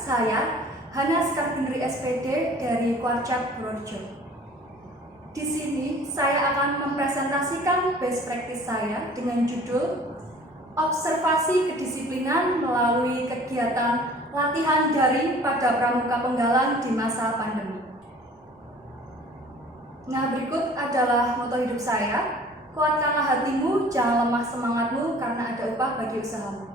saya Hana Skardingri SPD dari Kuarcap Purworejo. Di sini saya akan mempresentasikan best practice saya dengan judul Observasi Kedisiplinan melalui kegiatan latihan daring pada pramuka penggalang di masa pandemi. Nah, berikut adalah moto hidup saya. Kuatkanlah hatimu, jangan lemah semangatmu, karena ada upah bagi usahamu.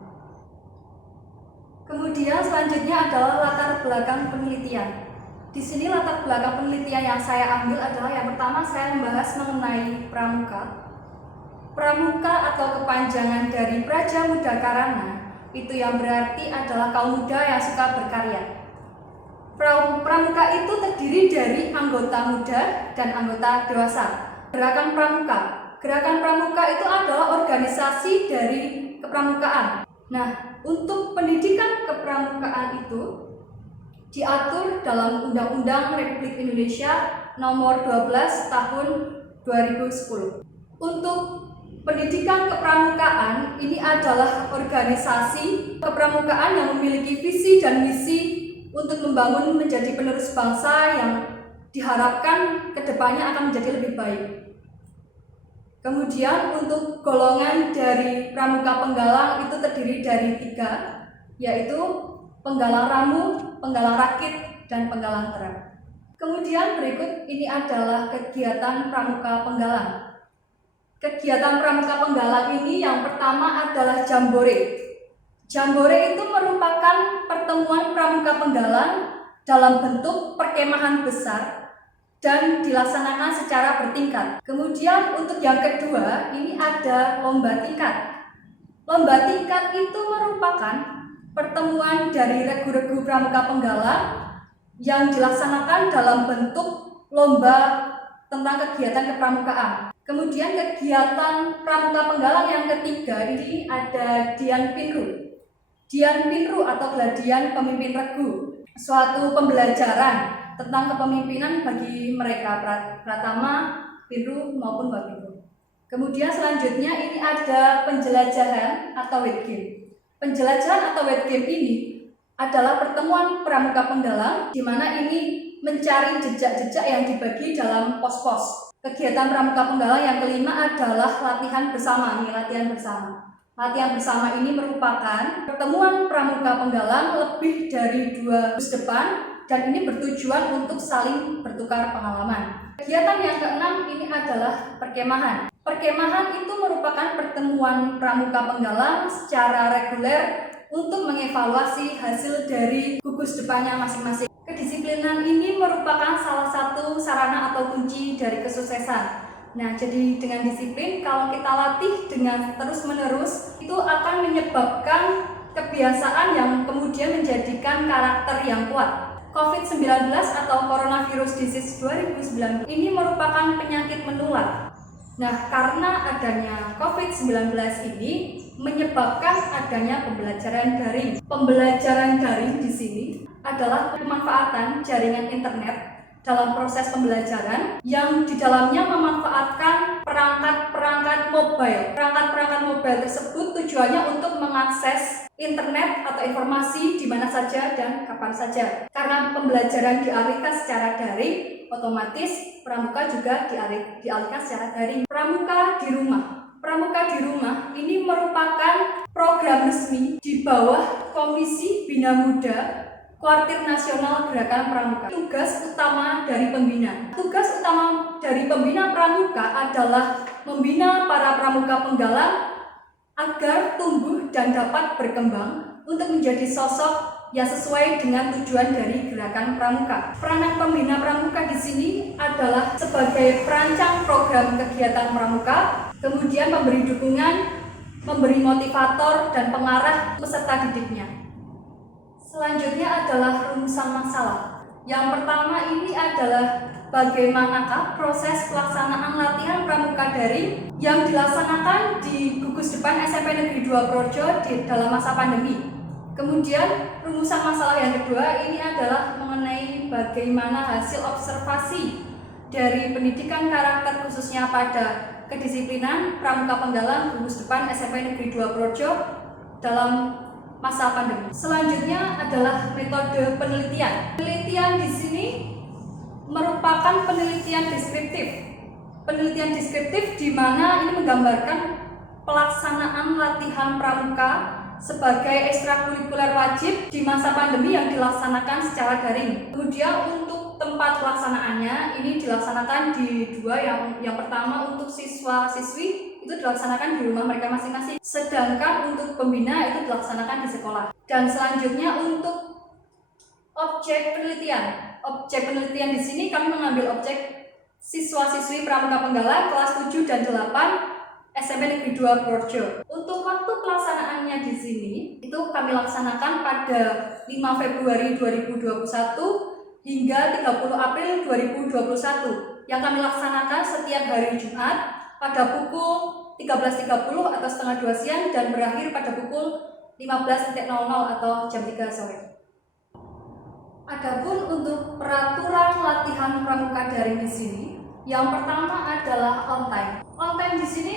Kemudian selanjutnya adalah latar belakang penelitian. Di sini latar belakang penelitian yang saya ambil adalah yang pertama saya membahas mengenai pramuka. Pramuka atau kepanjangan dari Praja Muda Karana, itu yang berarti adalah kaum muda yang suka berkarya. Pramuka itu terdiri dari anggota muda dan anggota dewasa. Gerakan pramuka itu adalah organisasi dari kepramukaan. Nah, untuk pendidikan kepramukaan itu diatur dalam Undang-Undang Republik Indonesia Nomor 12 Tahun 2010. Untuk pendidikan kepramukaan ini adalah organisasi kepramukaan yang memiliki visi dan misi untuk membangun menjadi penerus bangsa yang diharapkan kedepannya akan menjadi lebih baik. Kemudian untuk golongan dari pramuka penggalang itu terdiri dari 3, yaitu penggalang ramu, penggalang rakit, dan penggalang terang. Kemudian berikut ini adalah kegiatan pramuka penggalang. Kegiatan pramuka penggalang ini yang pertama adalah jambore. Jambore itu merupakan pertemuan pramuka penggalang dalam bentuk perkemahan besar dan dilaksanakan secara bertingkat. Kemudian untuk yang kedua, ini ada lomba tingkat. Lomba tingkat itu merupakan pertemuan dari regu-regu pramuka penggalang yang dilaksanakan dalam bentuk lomba tentang kegiatan kepramukaan. Kemudian kegiatan pramuka penggalang yang ketiga ini ada Dian Pinru. Dian Pinru atau Gladian Pemimpin Regu, suatu pembelajaran tentang kepemimpinan bagi mereka Pratama, Pinru maupun Wapinru. Kemudian selanjutnya ini ada penjelajahan atau wet game. Penjelajahan atau wet game ini adalah pertemuan pramuka penggalang di mana ini mencari jejak-jejak yang dibagi dalam pos-pos. Kegiatan pramuka penggalang yang kelima adalah latihan bersama. Latihan bersama ini merupakan pertemuan pramuka penggalang lebih dari 2 bus depan dan ini bertujuan untuk saling bertukar pengalaman. Kegiatan yang keenam ini adalah perkemahan. Perkemahan itu merupakan pertemuan pramuka penggalang secara reguler untuk mengevaluasi hasil dari gugus depannya masing-masing. Kedisiplinan ini merupakan salah satu sarana atau kunci dari kesuksesan. Nah, jadi dengan disiplin, kalau kita latih dengan terus-menerus, itu akan menyebabkan kebiasaan yang kemudian menjadikan karakter yang kuat. COVID-19 atau Coronavirus Disease 2019 ini merupakan penyakit menular. Nah, karena adanya COVID-19 ini menyebabkan adanya pembelajaran daring. Pembelajaran daring di sini adalah pemanfaatan jaringan internet dalam proses pembelajaran yang di dalamnya memanfaatkan perangkat-perangkat mobile. Perangkat-perangkat mobile tersebut tujuannya untuk mengakses internet atau informasi di mana saja dan kapan saja. Karena pembelajaran dialihkan secara daring, otomatis pramuka juga dialihkan secara daring. Pramuka di rumah. Pramuka di rumah ini merupakan program resmi di bawah Komisi Bina Muda Kuartir Nasional Gerakan Pramuka. Tugas utama dari pembina. Tugas utama dari pembina pramuka adalah membina para pramuka penggalang agar tumbuh dan dapat berkembang untuk menjadi sosok yang sesuai dengan tujuan dari gerakan pramuka. Peranan pembina pramuka di sini adalah sebagai perancang program kegiatan pramuka, kemudian memberi dukungan, memberi motivator dan pengarah peserta didiknya. Selanjutnya adalah rumusan masalah. Yang pertama ini adalah bagaimanakah proses pelaksanaan latihan pramuka daring yang dilaksanakan di gugus depan SMP Negeri 2 Purworejo dalam masa pandemi. Kemudian rumusan masalah yang kedua ini adalah mengenai bagaimana hasil observasi dari pendidikan karakter khususnya pada kedisiplinan pramuka penggalang gugus depan SMP Negeri 2 Purworejo dalam masa pandemi. Selanjutnya adalah metode penelitian. Penelitian di sini merupakan penelitian deskriptif. Penelitian deskriptif di mana ini menggambarkan pelaksanaan latihan pramuka sebagai ekstrakurikuler wajib di masa pandemi yang dilaksanakan secara daring. Kemudian untuk tempat pelaksanaannya ini dilaksanakan di dua, yang pertama untuk siswa-siswi itu dilaksanakan di rumah mereka masing-masing, sedangkan untuk pembina itu dilaksanakan di sekolah. Dan selanjutnya untuk objek penelitian. Objek penelitian di sini kami mengambil objek siswa-siswi Pramuka Penggala kelas 7 dan 8 SMP Negeri 2 Purworejo. Untuk waktu pelaksanaannya di sini itu kami laksanakan pada 5 Februari 2021 hingga 30 April 2021 yang kami laksanakan setiap hari Jumat pada pukul 13.30 atau setengah 2 siang dan berakhir pada pukul 15.00 atau jam 3 sore. Adapun untuk peraturan latihan pramuka daring di sini, yang pertama adalah on time. On time di sini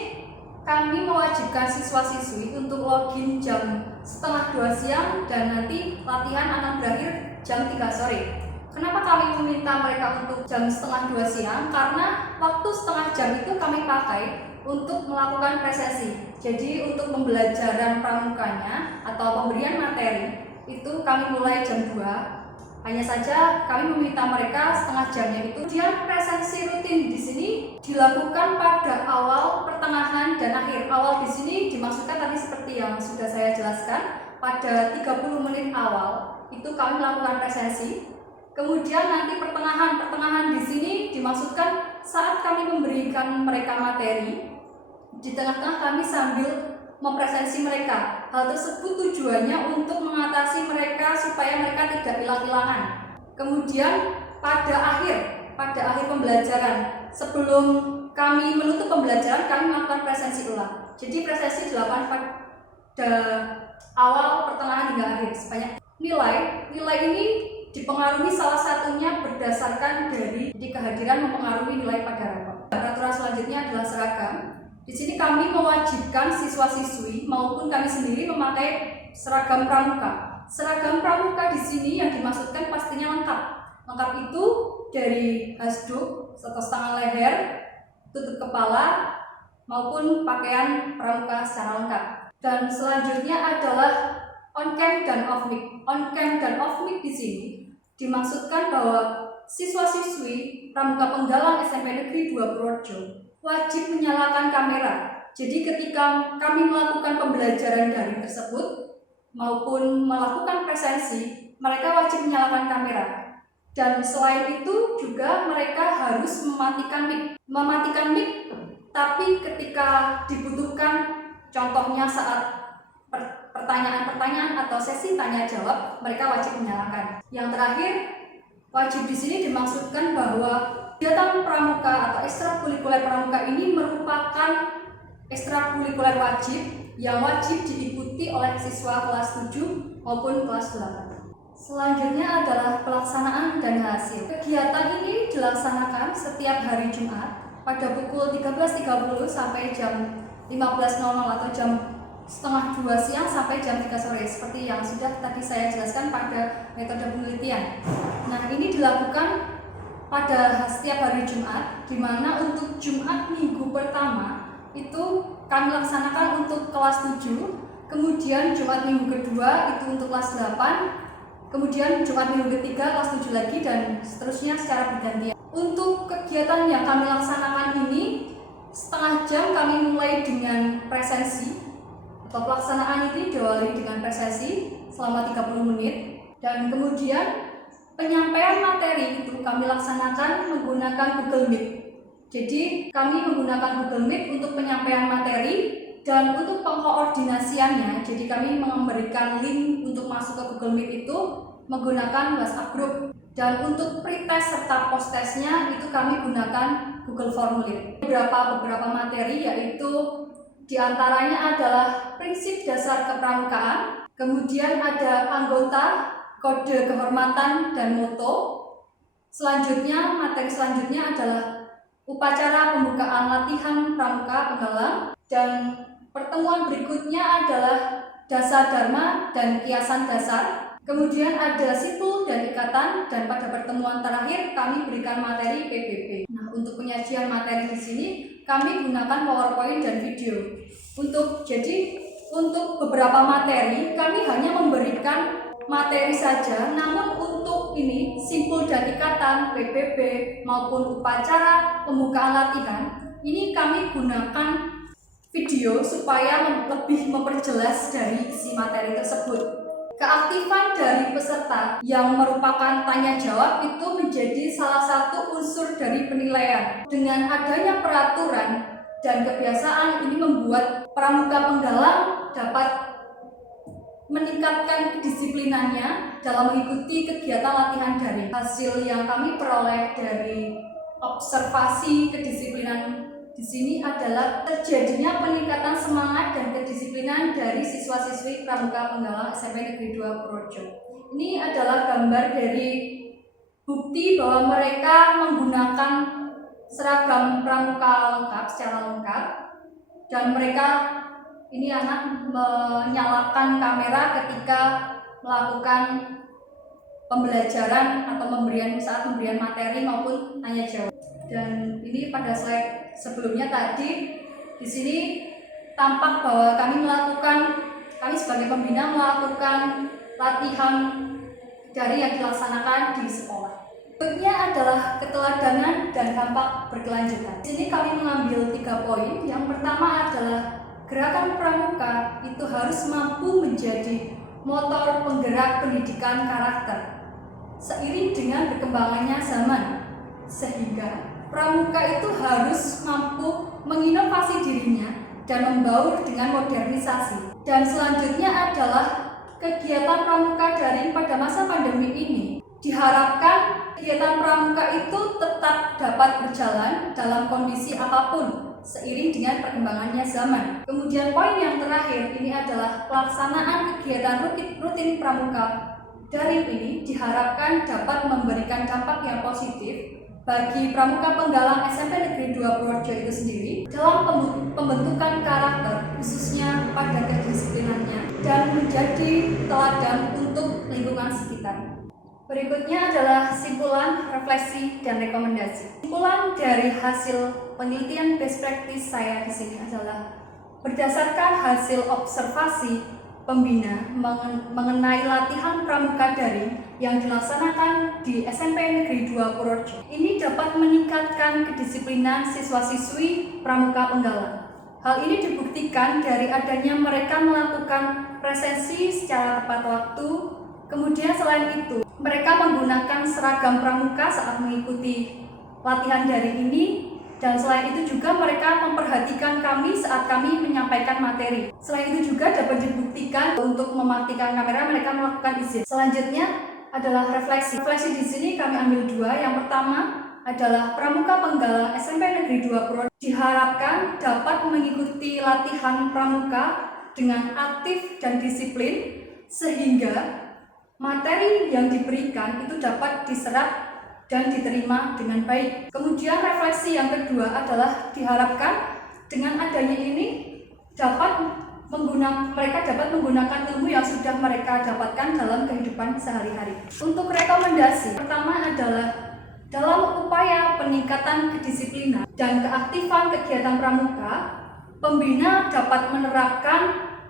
kami mewajibkan siswa-siswi untuk login jam setengah 2 siang dan nanti latihan akan berakhir jam 3 sore. Kenapa kami meminta mereka untuk jam setengah 2 siang? Karena waktu setengah jam itu kami pakai untuk melakukan presesi. Jadi untuk pembelajaran pramukanya atau pemberian materi itu kami mulai jam 2. Hanya saja kami meminta mereka setengah jamnya itu. Kemudian presensi rutin di sini dilakukan pada awal, pertengahan, dan akhir. Awal di sini dimaksudkan tadi seperti yang sudah saya jelaskan, pada 30 menit awal itu kami melakukan presensi. Kemudian nanti pertengahan di sini dimaksudkan saat kami memberikan mereka materi, di tengah-tengah kami sambil mempresensi mereka. Hal tersebut tujuannya untuk mengatasi mereka supaya mereka tidak hilang-hilangan. Kemudian pada akhir pembelajaran, sebelum kami menutup pembelajaran, kami melakukan presensi ulang. Jadi presensi dilakukan pada awal, pertengahan hingga akhir sebanyak. Nilai ini dipengaruhi salah satunya berdasarkan dari kehadiran mempengaruhi nilai pada rapor. Peraturan selanjutnya adalah seragam. Di sini kami mewajibkan siswa-siswi maupun kami sendiri memakai seragam pramuka. Seragam pramuka di sini yang dimaksudkan pastinya lengkap. Lengkap itu dari hasduk, setos tangan leher, tutup kepala, maupun pakaian pramuka secara lengkap. Dan selanjutnya adalah on cam dan off mic. On cam dan off mic di sini dimaksudkan bahwa siswa-siswi Pramuka Penggalang SMP Negeri 2 Purworejo wajib menyalakan kamera. Jadi ketika kami melakukan pembelajaran daring tersebut maupun melakukan presensi, mereka wajib menyalakan kamera. Dan selain itu juga mereka harus mematikan mic, tapi ketika dibutuhkan, contohnya saat pertanyaan-pertanyaan atau sesi tanya jawab, mereka wajib menyalakan. Yang terakhir, wajib di sini dimaksudkan bahwa kegiatan pramuka atau ekstrakurikuler pramuka ini merupakan ekstrakurikuler wajib yang wajib diikuti oleh siswa kelas 7 maupun kelas 8. Selanjutnya adalah pelaksanaan dan hasil. Kegiatan ini dilaksanakan setiap hari Jumat pada pukul 13.30 sampai jam 15.00 atau jam setengah 2 siang sampai jam 3 sore seperti yang sudah tadi saya jelaskan pada metode penelitian. Nah, ini dilakukan pada setiap hari Jumat, di mana untuk Jumat minggu pertama itu kami laksanakan untuk kelas 7, kemudian Jumat minggu kedua itu untuk kelas 8, kemudian Jumat minggu ketiga kelas 7 lagi, dan seterusnya secara bergantian. Untuk kegiatan yang kami laksanakan ini, setengah jam kami mulai dengan presensi atau pelaksanaan ini diawali dengan presensi selama 30 menit, dan kemudian penyampaian materi itu kami laksanakan menggunakan Google Meet. Jadi kami menggunakan Google Meet untuk penyampaian materi, dan untuk pengkoordinasiannya, jadi kami memberikan link untuk masuk ke Google Meet itu menggunakan WhatsApp Group. Dan untuk pretest serta post-testnya itu kami gunakan Google Formulir. Beberapa materi yaitu diantaranya adalah prinsip dasar kepramukaan, kemudian ada anggota, kode kehormatan dan moto. Selanjutnya, materi selanjutnya adalah upacara pembukaan latihan Pramuka Penggalang, dan pertemuan berikutnya adalah dasar dharma dan kiasan dasar. Kemudian ada simpul dan ikatan, dan pada pertemuan terakhir kami berikan materi PBB. Nah, untuk penyajian materi di sini kami gunakan PowerPoint dan video. Untuk beberapa materi kami hanya memberikan materi saja, namun untuk ini simpul dan ikatan, PBB maupun upacara pembukaan latihan, ini kami gunakan video supaya lebih memperjelas dari isi materi tersebut. Keaktifan dari peserta yang merupakan tanya jawab itu menjadi salah satu unsur dari penilaian. Dengan adanya peraturan dan kebiasaan ini membuat pramuka penggalang dapat meningkatkan kedisiplinannya dalam mengikuti kegiatan latihan daring. Hasil yang kami peroleh dari observasi kedisiplinan di sini adalah terjadinya peningkatan semangat dan kedisiplinan dari siswa-siswi pramuka penggalang SMP Negeri 2 Purworejo. Ini adalah gambar dari bukti bahwa mereka menggunakan seragam pramuka lengkap secara lengkap, dan mereka ini anak menyalakan kamera ketika melakukan pembelajaran atau saat pemberian materi maupun tanya jawab. Dan ini pada slide sebelumnya tadi di sini tampak bahwa kami sebagai pembina melakukan latihan daring yang dilaksanakan di sekolah. Berikutnya adalah keteladanan dan dampak berkelanjutan. Di sini kami mengambil 3 poin. Yang pertama adalah gerakan pramuka itu harus mampu menjadi motor penggerak pendidikan karakter seiring dengan berkembangannya zaman, sehingga pramuka itu harus mampu menginovasi dirinya dan membaur dengan modernisasi. Dan selanjutnya adalah kegiatan pramuka daring pada masa pandemi ini. Diharapkan kegiatan pramuka itu tetap dapat berjalan dalam kondisi apapun seiring dengan perkembangannya zaman. Kemudian poin yang terakhir ini adalah pelaksanaan kegiatan rutin pramuka daring ini diharapkan dapat memberikan dampak yang positif bagi pramuka penggalang SMP Negeri 2 Purworejo itu sendiri dalam pembentukan karakter, khususnya pada kedisiplinannya, dan menjadi teladan untuk lingkungan sekitar. Berikutnya adalah simpulan, refleksi, dan rekomendasi. Simpulan dari hasil penelitian best practice saya di sini adalah berdasarkan hasil observasi pembina mengenai latihan pramuka daring yang dilaksanakan di SMP Negeri 2 Purworejo. Ini dapat meningkatkan kedisiplinan siswa-siswi pramuka penggalang. Hal ini dibuktikan dari adanya mereka melakukan presensi secara tepat waktu. Kemudian selain itu, mereka menggunakan seragam pramuka saat mengikuti latihan daring ini. Dan selain itu juga mereka memperhatikan kami saat kami menyampaikan materi. Selain itu juga dapat dibuktikan untuk mematikan kamera mereka melakukan izin. Selanjutnya adalah refleksi. Refleksi di sini kami ambil 2. Yang pertama adalah pramuka penggalang SMP Negeri 2 Purworejo diharapkan dapat mengikuti latihan pramuka dengan aktif dan disiplin sehingga materi yang diberikan itu dapat diserap dan diterima dengan baik. Kemudian refleksi yang kedua adalah diharapkan dengan adanya ini mereka dapat menggunakan ilmu yang sudah mereka dapatkan dalam kehidupan sehari-hari. Untuk rekomendasi, pertama adalah dalam upaya peningkatan kedisiplinan dan keaktifan kegiatan pramuka, pembina dapat menerapkan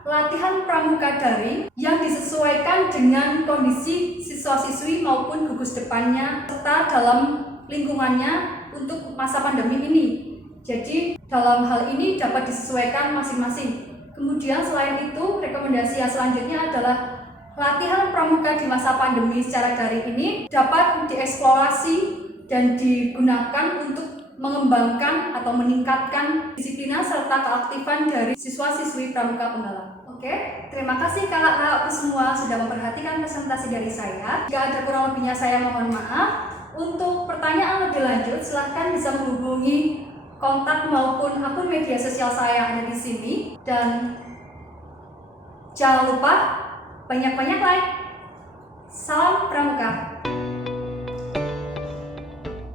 latihan pramuka daring yang disesuaikan dengan kondisi siswa-siswi maupun gugus depannya serta dalam lingkungannya untuk masa pandemi ini. Jadi dalam hal ini dapat disesuaikan masing-masing. Kemudian selain itu, rekomendasi yang selanjutnya adalah latihan pramuka di masa pandemi secara daring ini dapat dieksplorasi dan digunakan untuk mengembangkan atau meningkatkan disiplina serta keaktifan dari siswa-siswi pramuka penggalang. Oke, terima kasih kakak-kakakku semua sudah memperhatikan presentasi dari saya. Jika ada kurang lebihnya saya mohon maaf. Untuk pertanyaan lebih lanjut silahkan bisa menghubungi kontak maupun akun media sosial saya ada di sini. Dan jangan lupa banyak-banyak like. Salam pramuka.